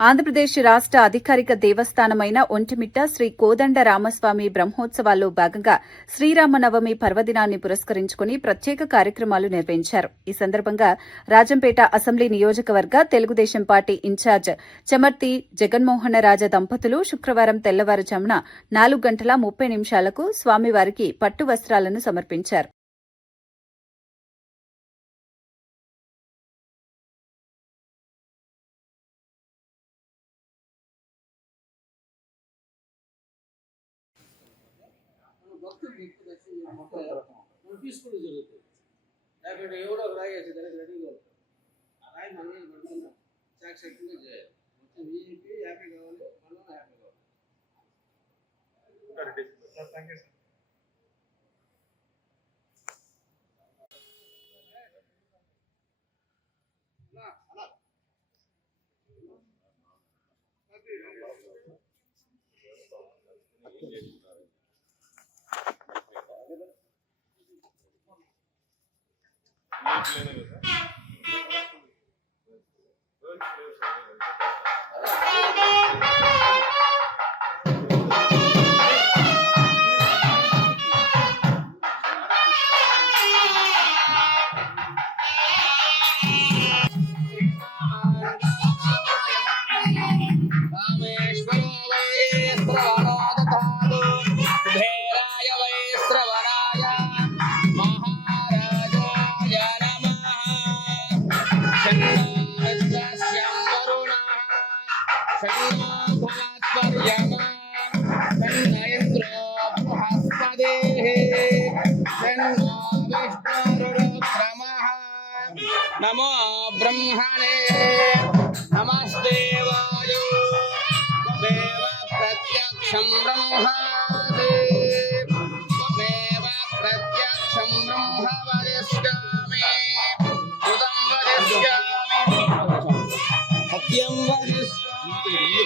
ఆంధ్రప్రదేశ్ రాష్ట్ర అధికారిక దేవస్థానమైన ఒంటిమిట్ట శ్రీ కోదండ రామస్వామి బ్రహ్మోత్సవాల్లో భాగంగా శ్రీరామనవమి పర్వదినాన్ని పురస్కరించుకుని ప్రత్యేక కార్యక్రమాలు నిర్వహించారు. ఈ సందర్భంగా రాజంపేట అసెంబ్లీ నియోజకవర్గ తెలుగుదేశం పార్టీ ఇన్ఛార్జ్ చమర్తి జగన్మోహనరాజ దంపతులు శుక్రవారం తెల్లవారుజామున 4:30 స్వామివారికి పట్టు వస్త్రాలను సమర్పించారు. భక్తులు తీసుకుని జరుగుతుంది. లేకపోతే ఎవడో ఒక రాయి వేసి దానికి రెడీగా ఉంటుంది. ఆ రాయి మన మీద పడుతున్నా సాక్షాత్గా చేయాలి. మొత్తం వీరికి హ్యాపీ కావాలి, మనం హ్యాపీ కావాలి. नमो ब्रह्मणे नमस्ते वायो त्वमेव प्रत्यक्षं ब्रह्मासि त्वमेव प्रत्यक्षं ब्रह्म वदिष्यामि उदं वदिष्यामि सत्यं वदिष्यामि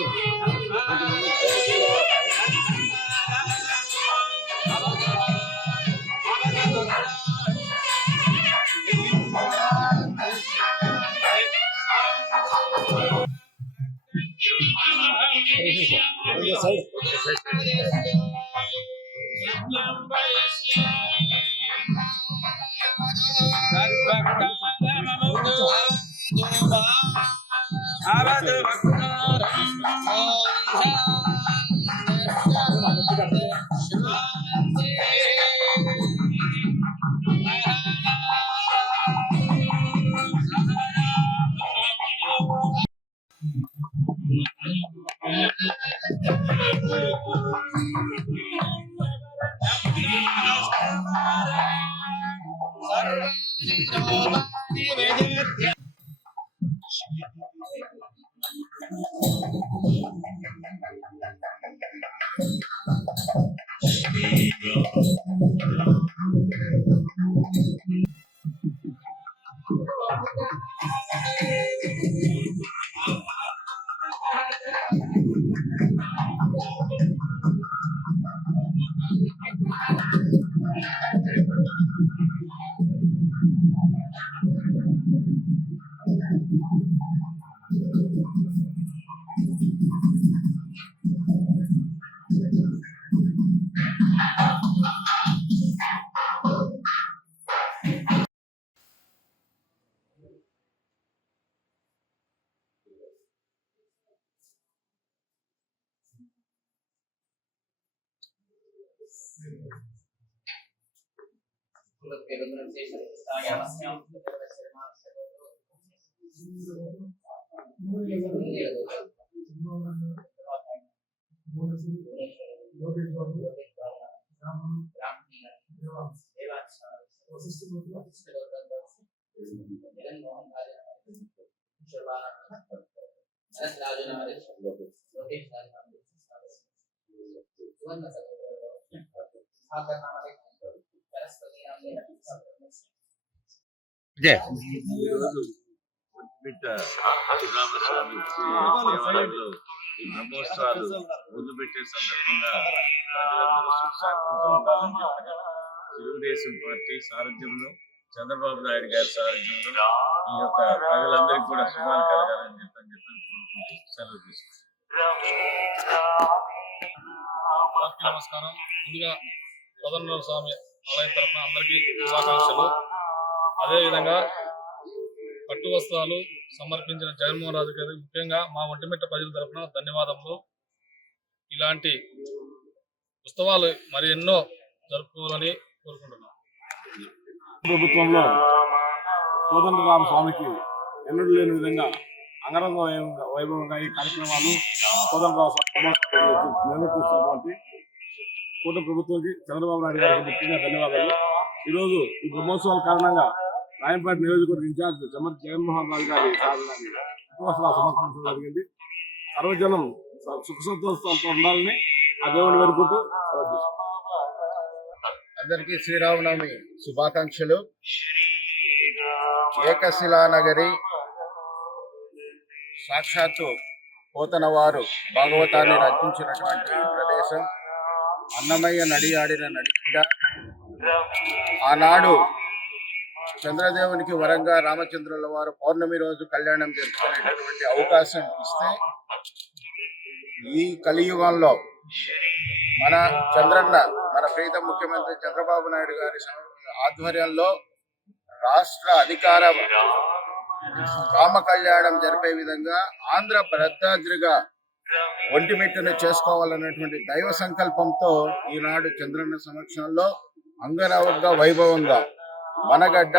బ్రహ్మోత్సవాలు మొదలుపెట్టే సందర్భంగా ప్రజలందరూ సుఖశాంతితో ఉండాలని చెప్పి తెలుగుదేశం పార్టీ సారథ్యంలో చంద్రబాబు నాయుడు గారి సారథ్యంలో ఈ యొక్క ప్రజలందరికీ కూడా శుభాలు కలగాలని చెప్పని కోరుకుంటూ సెలవు తీసుకుంటాం. నమస్కారం. ముందుగా కోదండరామ స్వామి ఆలయం తరఫున అందరికీ శుభాకాంక్షలు. అదేవిధంగా పట్టు వస్త్రాలు సమర్పించిన జగన్మోహన్ రాజు గారి ముఖ్యంగా మా ఒంటిమిట్ట ప్రజల తరఫున ధన్యవాదములు. ఇలాంటి ఉత్సవాలు మరి ఎన్నో జరుపుకోవాలని కోరుకుంటున్నాం. ప్రభుత్వంలో కోదండరామ స్వామికి ఎన్నడూ లేని విధంగా అంగరంగ వైభవంగా ఈ కార్యక్రమాలు కోదండరామ స్వామి నిర్వర్తిస్తున్నటువంటి కూటమి ప్రభుత్వానికి చంద్రబాబు నాయుడు గారికి ముఖ్యంగా ధన్యవాదాలు. ఈరోజు ఈ బ్రహ్మోత్సవాల కారణంగా రాయంపేట నియోజకవర్గ ఇన్ఛార్జ్ జగన్మోహన్ రాజు గారి సాధనని ఉపవాసాలు సమర్పించడం జరిగింది. సర్వజనం సుఖ సంతోషాలతో ఉండాలని ఆ దేవుని వేడుకుంటూ అందరికీ శ్రీరామనవమి శుభాకాంక్షలు. ఏకశిలా నగరి సాక్షాత్తు పోతనవారు భాగవతాన్ని రచించినటువంటి ప్రదేశం. అన్నమయ్య నడియాడిన నడిగడ్డ. ఆనాడు చంద్రదేవునికి వరంగా రామచంద్రుల వారు పౌర్ణమి రోజు కళ్యాణం జరుపుకునేటటువంటి అవకాశం ఇస్తే ఈ కలియుగంలో మన చంద్రన్న, మన ప్రీతం ముఖ్యమంత్రి చంద్రబాబు నాయుడు గారి ఆధ్వర్యంలో రాష్ట్ర అధికార రామ కళ్యాణం జరిపే విధంగా ఆంధ్ర భద్రాద్రిగా ఒంటిమిట్టను చేసుకోవాలన్నటువంటి దైవ సంకల్పంతో ఈనాడు చంద్రన్న సమక్షంలో అంగరంగ వైభవంగా మనగడ్డ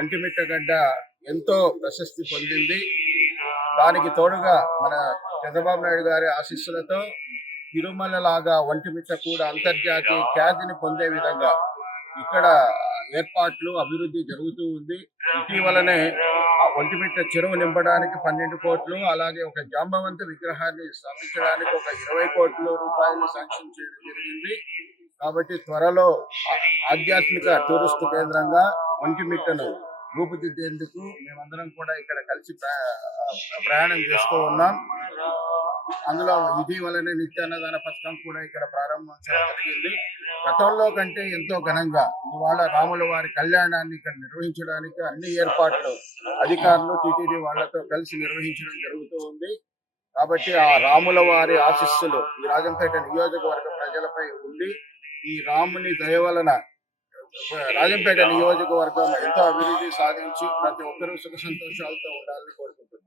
ఒంటిమిట్ట గడ్డ ఎంతో ప్రశస్తి పొందింది. దానికి తోడుగా మన చంద్రబాబు నాయుడు గారి ఆశీస్సులతో తిరుమల లాగా ఒంటిమిట్ట కూడా అంతర్జాతీయ ఖ్యాతిని పొందే విధంగా ఇక్కడ ఏర్పాట్లు అభివృద్ధి జరుగుతూ ఉంది. ఇటీవలనే ఆ ఒంటిమిట్ట చెరువు నింపడానికి 12 కోట్లు, అలాగే ఒక జాంబవంత విగ్రహాన్ని స్థాపించడానికి ఒక 20 కోట్ల రూపాయలు శాంక్షన్ చేయడం జరిగింది. కాబట్టి త్వరలో ఆధ్యాత్మిక టూరిస్ట్ కేంద్రంగా ఒంటిమిట్టను రూపుదిద్దేందుకు మేమందరం కూడా ఇక్కడ కలిసి ప్రయాణం చేస్తూ ఉన్నాం. అందులో ఇటీవలనే నిత్యాన్నదాన పథకం కూడా ఇక్కడ ప్రారంభించడం జరిగింది. గతంలో కంటే ఎంతో ఘనంగా ఇవాళ రాముల వారి కళ్యాణాన్ని ఇక్కడ నిర్వహించడానికి అన్ని ఏర్పాట్లు అధికారులు టీటీడీ వాళ్లతో కలిసి నిర్వహించడం జరుగుతూ ఉంది. కాబట్టి ఆ రాముల వారి ఆశీస్సులు ఈ రాజంపేట నియోజకవర్గ ప్రజలపై ఉండి ఈ రాముని దయ వలన రాజంపేట నియోజకవర్గం ఎంతో అభివృద్ధి సాధించి ప్రతి ఒక్కరూ సుఖ సంతోషాలతో ఉండాలని కోరుకుంటున్నాను.